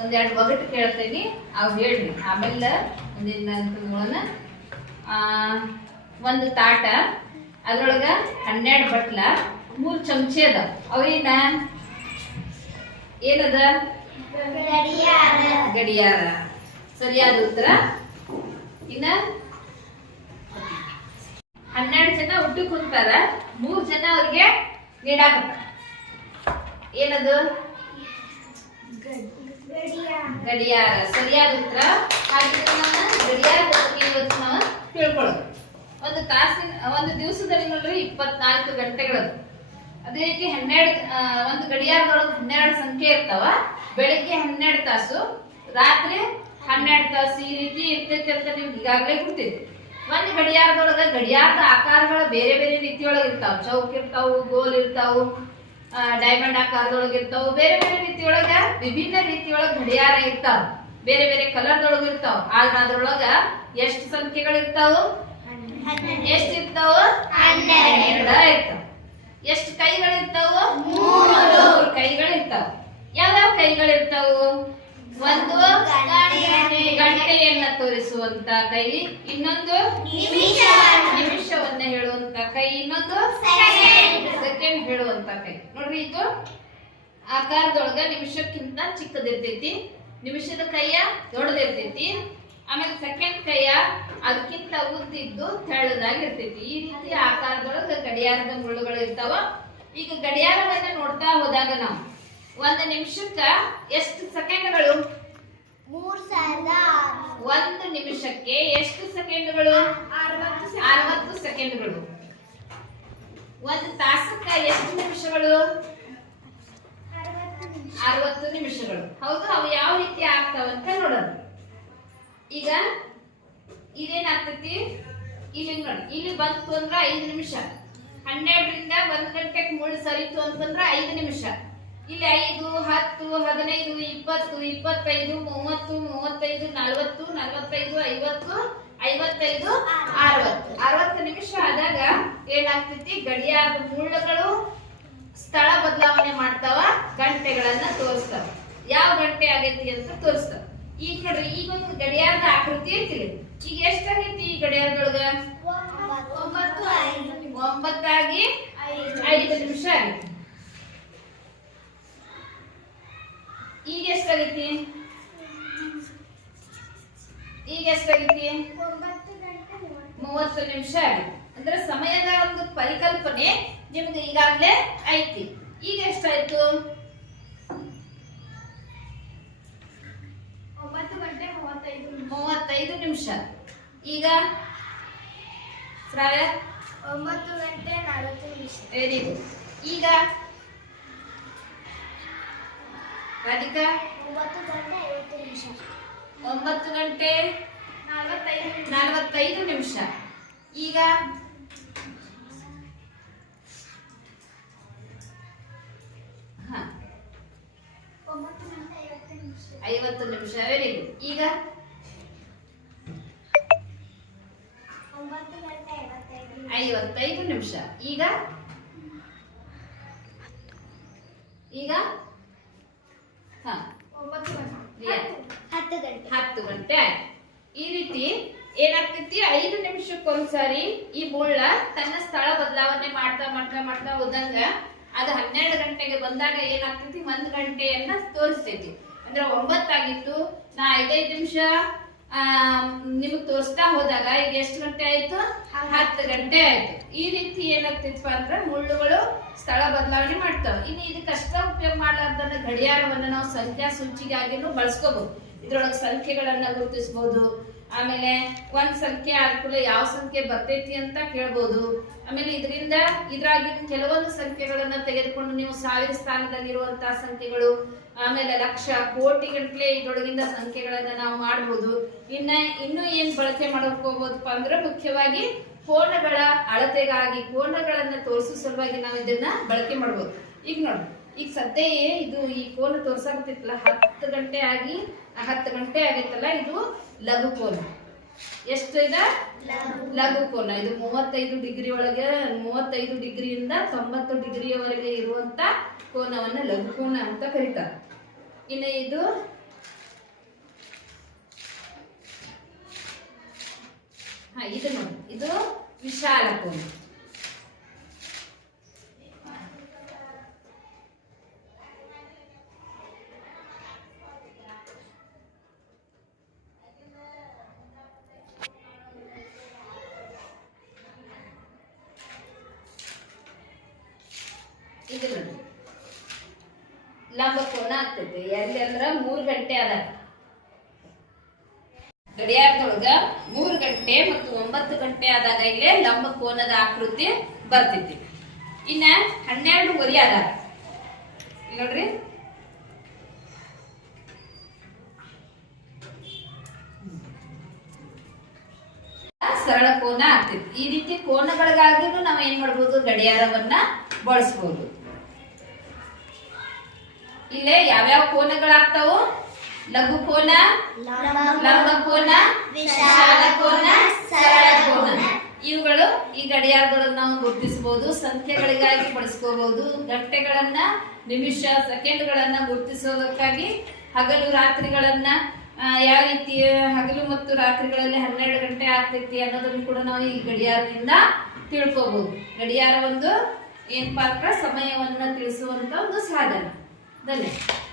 ಒಂದೆರಡು ಒಗಟು ಕೇಳ್ತೀನಿ ಅವು ಹೇಳ್ರಿ. ಆಮೇಲೆ ಒಂದಿನ ಒಂದು ತಾಟ ಅದ್ರೊಳಗ ಹನ್ನೆರಡು ಬಟ್ಲ ಮೂರು ಚಮಚಿ ಅದ. ಅವೇನ ಏನದ? ಗಡಿಯಾರ. ಸರಿಯಾದ ಉತ್ತರ? ಇನ್ನ? ಹನ್ನೆರಡು ಜನ ಹುಟ್ಟು ಕುಂತಾರ ಮೂರು ಜನ ಅವ್ರಿಗೆ ನೀಡಾಕ ಏನದು? ಗಡಿಯಾರ. ಸರಿಯಾದ ಉತ್ತರ? ಹಾಗಿದ್ರೆ ನಮ್ಮ ಗಡಿಯಾರದ ಬಗ್ಗೆ ಇವತ್ತು ನಾವು ತಿಳ್ಕೊಳ್ಳೋದು. ಒಂದು ತಾಸಿನ, ಒಂದು ದಿವಸದಲ್ಲಿ ನೋಡ್ರಿ ಇಪ್ಪತ್ನಾಲ್ಕು ಗಂಟೆಗಳದು. ಅದೇ ರೀತಿ ಹನ್ನೆರಡು ಒಂದು ಗಡಿಯಾರದೊಳಗೆ ಹನ್ನೆರಡು ಸಂಖ್ಯೆ ಇರ್ತಾವ? ಬೆಳಿಗ್ಗೆ ಹನ್ನೆರಡು ತಾಸು, ರಾತ್ರಿ ಹನ್ನೆರಡು ತಾಸು. ಈ ರೀತಿ ಇರ್ತೈತಿ ಅಂತ ನಿಮ್ಗೆ ಈಗಾಗಲೇ ಗೊತ್ತೈತಿ ಒಂದು ಗಡಿಯಾರದೊಳಗೆ ಗಡಿಯಾರದ ಆಕಾರಗಳು ಬೇರೆ ಬೇರೆ ರೀತಿಯೊಳಗೆ ಇರ್ತಾವ. ಚೌಕ್ ಇರ್ತಾವು, ಗೋಲ್ ಇರ್ತಾವು ಡೈಮಂಡ್ ಆಕಾರದೊಳಗೆ ಇರ್ತಾವ. ಬೇರೆ ಬೇರೆ ರೀತಿಯೊಳಗ ವಿಭಿನ್ನ ರೀತಿಯೊಳಗ ಗಡಿಯಾರ ಇರ್ತಾವ. ಬೇರೆ ಬೇರೆ ಕಲರ್ದೊಳಗ ಇರ್ತಾವ. ಆದ್ರ ಅದ್ರೊಳಗ ಎಷ್ಟು ಸಂಖ್ಯೆಗಳು ಇರ್ತಾವ? ಎಷ್ಟು ಇರ್ತಾವ? ಹನ್ನೆರಡ. ಇರ್ತಾವ. ಎಷ್ಟು ಕೈಗಳಿರ್ತಾವ? ಕೈಗಳಿರ್ತಾವ. ಯಾವ್ಯಾವ ಕೈಗಳಿರ್ತಾವು? ಒಂದು ಗಂಟೆಯನ್ನ ತೋರಿಸುವಂತ ಕೈ ಇನ್ನೊಂದು ನಿಮಿಷವನ್ನ. ಹೇಳುವಂತ ಕೈ ಇನ್ನೊಂದು ಸೆಕೆಂಡ್. ಹೇಳುವಂತ ಕೈ. ನೋಡ್ರಿ ಇದು ಆಕಾರದೊಳಗ ನಿಮಿಷಕ್ಕಿಂತ ಚಿಕ್ಕದಿರ್ತೈತಿ. ನಿಮಿಷದ ಕೈಯ ದೊಡ್ಡದಿರ್ತೈತಿ. ಆಮೇಲೆ ಸೆಕೆಂಡ್ ಕೈಯ ಅದಕ್ಕಿಂತ ಉದ್ದಿದ್ದು ತೆಳ್ಳದಾಗಿರ್ತೈತಿ. ಈ ರೀತಿ ಆಕಾರದೊಳಗ ಗಡಿಯಾರದ ಮುಳ್ಳುಗಳು ಇರ್ತಾವ. ಈಗ ಗಡಿಯಾರವನ್ನ ನೋಡ್ತಾ ಹೋದಾಗ ನಾವು ಒಂದು ನಿಮಿಷಕ್ಕ ಎಷ್ಟು ಸೆಕೆಂಡ್ಗಳು? ಮೂರ್ ಸಾವಿರದ ಒಂದು ನಿಮಿಷಕ್ಕೆ ಎಷ್ಟು ಸೆಕೆಂಡ್ಗಳು? ಅರವತ್ತು ಸೆಕೆಂಡ್ಗಳು. ಒಂದು ತಾಸಕ್ಕ ಎಷ್ಟು ನಿಮಿಷಗಳು? ಅರವತ್ತು ನಿಮಿಷಗಳು. ಹೌದು ಅವು ಯಾವ ರೀತಿ ಆಗ್ತಾವಂತ ನೋಡೋದು ಈಗ ಇದೇನಾಗ್ತೈತಿ? ಇಲ್ಲಿ ನೋಡಿ ಇಲ್ಲಿ ಬಂತು ಅಂದ್ರ ಐದು ನಿಮಿಷ. ಹನ್ನೆರಡರಿಂದ ಒಂದು ಗಂಟೆಗೆ ಮುಳ್ಳು ಸರಿತು ಅಂತಂದ್ರ ಐದು ನಿಮಿಷ. ಇಲ್ಲಿ ಐದು ಹತ್ತು ಹದಿನೈದು ಇಪ್ಪತ್ತು ಇಪ್ಪತ್ತೈದು ಮೂವತ್ತು ಮೂವತ್ತೈದು ನಲವತ್ತು ನಲವತ್ತೈದು ಐವತ್ತು ಐವತ್ತೈದು ಅರವತ್ತು. ಅರವತ್ತು ನಿಮಿಷ ಆದಾಗ ಏನಾಗ್ತೈತಿ? ಗಡಿಯಾರದ ಮುಳ್ಳುಗಳು ಸ್ಥಳ ಬದಲಾವಣೆ ಮಾಡ್ತಾವ ಗಂಟೆಗಳನ್ನ ತೋರಿಸ್ತಾವ. ಯಾವ ಗಂಟೆ ಆಗೈತಿ ಅಂತ ತೋರಿಸ್ತಾವ. ಈಗ ನೋಡ್ರಿ ಈಗ ಒಂದು ಗಡಿಯಾರದ ಆಕೃತಿ ಐತಿ ಈಗ ಎಷ್ಟಾಗೈತಿ ಈ ಗಡಿಯಾರದೊಳಗ? ಒಂಬತ್ತು ಒಂಬತ್ತಾಗಿ ಐದು. ನಿಮಿಷ ಆಗೈತಿ ಈಗ ಎಷ್ಟಾಗೈತಿ? ಈಗ ಎಷ್ಟಾಗೈತಿ? ಮೂವತ್ತು ನಿಮಿಷ ಅಂದ್ರೆ ಸಮಯದ ಒಂದು ಪರಿಕಲ್ಪನೆ ನಿಮ್ಗೆ ಈಗಾಗಲೇ ಐತಿ. ಈಗ ಎಷ್ಟಾಯ್ತು? ಮೂವತ್ತೈದು ನಿಮಿಷ. ಈಗ? ಶ್ರಾವ್ಯ ಒಂಬತ್ತು ಗಂಟೆ ನಲವತ್ತು ನಿಮಿಷ. ವೆರಿ ಗುಡ್ ಈಗ? ರಾಧಿಕಾ ಒಂಬತ್ತು ಗಂಟೆ ನಲವತ್ತೈದು ನಿಮಿಷ. ಈಗ ಹ, ಒಂಬತ್ತು ಗಂಟೆ ಐವತ್ತು ನಿಮಿಷ. ವೆರಿ ಗುಡ್ ಈಗ? ಐವತ್ತೈದು ನಿಮಿಷ. ಈಗ? ಈಗ ಹ ಒಂಬತ್ತು ಗಂಟೆ Yeah. ಹತ್ತು ಗಂಟೆ. ಹತ್ತು ಗಂಟೆ ಆಯ್ತು. ಈ ರೀತಿ ಏನಾಗ್ತೈತಿ? ಐದು ನಿಮಿಷಕ್ಕೊಂದ್ಸಾರಿ ಈ ಮುಳ್ಳ ತನ್ನ ಸ್ಥಳ ಬದಲಾವಣೆ ಮಾಡ್ತಾ ಮಾಡ್ತಾ ಮಾಡ್ತಾ ಹೋದಂಗ ಅದು ಹನ್ನೆರಡು ಗಂಟೆಗೆ ಬಂದಾಗ ಏನಾಗ್ತೈತಿ? ಒಂದ್ ಗಂಟೆಯನ್ನ ತೋರಿಸ್ತೈತಿ. ಅಂದ್ರೆ ಒಂಬತ್ತಾಗಿತ್ತು ನಾ ಐದೈದು ನಿಮಿಷ ನಿಮಗ್ ತೋರಿಸ್ತಾ ಹೋದಾಗ ಈಗ ಎಷ್ಟು ಗಂಟೆ ಆಯ್ತು? ಹತ್ತು ಗಂಟೆ ಆಯ್ತು. ಈ ರೀತಿ ಏನಾಗ್ತಿತ್ತು ಅಂದ್ರೆ ಮುಳ್ಳುಗಳು ಸ್ಥಳ ಬದಲಾವಣೆ ಮಾಡ್ತಾವ. ಇನ್ನು ಇದಕ್ಕಷ್ಟ ಉಪಯೋಗ ಮಾಡ್ಲಾರ್ದನ್ನ ಗಡಿಯಾರವನ್ನ ನಾವು ಸಂಖ್ಯಾ ಸೂಚಿಗಾಗಿನೂ ಬಳಸ್ಕೋಬಹುದು ಇದ್ರೊಳಗೆ ಸಂಖ್ಯೆಗಳನ್ನ ಗುರುತಿಸಬಹುದು ಆಮೇಲೆ ಒಂದ್ ಸಂಖ್ಯೆ ಆದ್ಕೂಲ ಯಾವ ಸಂಖ್ಯೆ ಬರ್ತೈತಿ ಅಂತ ಕೇಳ್ಬೋದು. ಆಮೇಲೆ ಇದರಿಂದ ಇದ್ರಾಗಿ ಕೆಲವೊಂದು ಸಂಖ್ಯೆಗಳನ್ನ ತೆಗೆದುಕೊಂಡು ನೀವು ಸಾವಿರ ಸ್ಥಾನದಲ್ಲಿರುವಂತಹ ಸಂಖ್ಯೆಗಳು, ಆಮೇಲೆ ಲಕ್ಷ ಕೋಟಿ ಗಂಟ್ಲೆ ಸಂಖ್ಯೆಗಳನ್ನ ನಾವು ಮಾಡಬಹುದು ಇನ್ನ ಇನ್ನು ಏನ್ ಬಳಕೆ ಮಾಡಕ್ ಹೋಗ್ಬೋದಪ್ಪ ಅಂದ್ರೆ ಮುಖ್ಯವಾಗಿ ಕೋಣಗಳ ಅಳತೆಗಾಗಿ, ಕೋಣಗಳನ್ನ ತೋರಿಸೋ ಸಲುವಾಗಿ ನಾವು ಇದನ್ನ ಬಳಕೆ ಮಾಡ್ಬೋದು. ಈಗ ನೋಡಿ, ಈಗ ಸದ್ಯ ಇದು ಈ ಕೋನ ತೋರ್ಸಾಗ್ತಿತ್ತಲ್ಲ ಹತ್ತು ಗಂಟೆ ಆಗಿ, ಹತ್ತು ಗಂಟೆ ಆಗೈತಲ್ಲ, ಇದು ಲಘು ಕೋನ ಎಷ್ಟು ಇದೆ? ಲಘು ಕೋನ ಇದು ಮೂವತ್ತೈದು ಡಿಗ್ರಿ ಒಳಗೆ, ಮೂವತ್ತೈದು ಡಿಗ್ರಿಯಿಂದ ತೊಂಬತ್ತು ಡಿಗ್ರಿಯವರೆಗೆ ಇರುವಂತ ಕೋನವನ್ನ ಲಘು ಕೋನ ಅಂತ ಕರೀತಾರೆ. ಇನ್ನು ಇದು ಹಾ, ಇದು ನೋಡಿ. ಇದು ವಿಶಾಲ ಕೋನ. ಲಂಬ ಕೋನ ಆಗ್ತೈತಿ. ಎಲ್ಲಿ ಅಂದ್ರ ಮೂರು ಗಂಟೆ ಅದ. ಗಡಿಯಾರದೊಳಗ ಮೂರು ಗಂಟೆ ಮತ್ತು ಒಂಬತ್ತು ಗಂಟೆ ಆದಾಗ ಇಲ್ಲೇ ಲಂಬ ಕೋನದ ಆಕೃತಿ ಬರ್ತೈತಿ. ಇನ್ನ ಹನ್ನೆರಡುವರೆ ಅದ ಇಲ್ಲಿ ನೋಡ್ರಿ. ಸರಳ ಕೋನ ಆಗ್ತೈತಿ. ಈ ರೀತಿ ಕೋನಗಳಿಗಾಗಿನೂ ನಾವು ಏನ್ ಮಾಡ್ಬೋದು? ಗಡಿಯಾರವನ್ನ ಬಳಸ್ಬೋದು. ಇಲ್ಲೇ ಯಾವ್ಯಾವ ಕೋನಗಳಾಗ್ತಾವು? ಲಘು ಕೋನ, ಲಂಬ ಕೋನ, ವಿಶಾಲ ಕೋನ, ಸರಳ ಕೋನ. ಇವುಗಳು ಈ ಗಡಿಯಾರಗಳನ್ನು ನಾವು ಗುರುತಿಸಬಹುದು, ಸಂಖ್ಯೆಗಳಿಗಾಗಿ ಬಳಸ್ಕೋಬಹುದು, ಗಂಟೆಗಳನ್ನ, ನಿಮಿಷ, ಸೆಕೆಂಡ್ಗಳನ್ನ ಗುರುತಿಸೋದಕ್ಕಾಗಿ, ಹಗಲು ರಾತ್ರಿಗಳನ್ನ ಯಾವ ರೀತಿ, ಹಗಲು ಮತ್ತು ರಾತ್ರಿಗಳಲ್ಲಿ ಹನ್ನೆರಡು ಗಂಟೆ ಆಗ್ತೈತಿ ಅನ್ನೋದನ್ನು ಕೂಡ ನಾವು ಈ ಗಡಿಯಾರದಿಂದ ತಿಳ್ಕೋಬಹುದು. ಗಡಿಯಾರ ಒಂದು ಏನ್ ಪಾತ್ರ? ಸಮಯವನ್ನ ತಿಳಿಸುವಂತ ಒಂದು ಸಾಧನ. Até mesmo.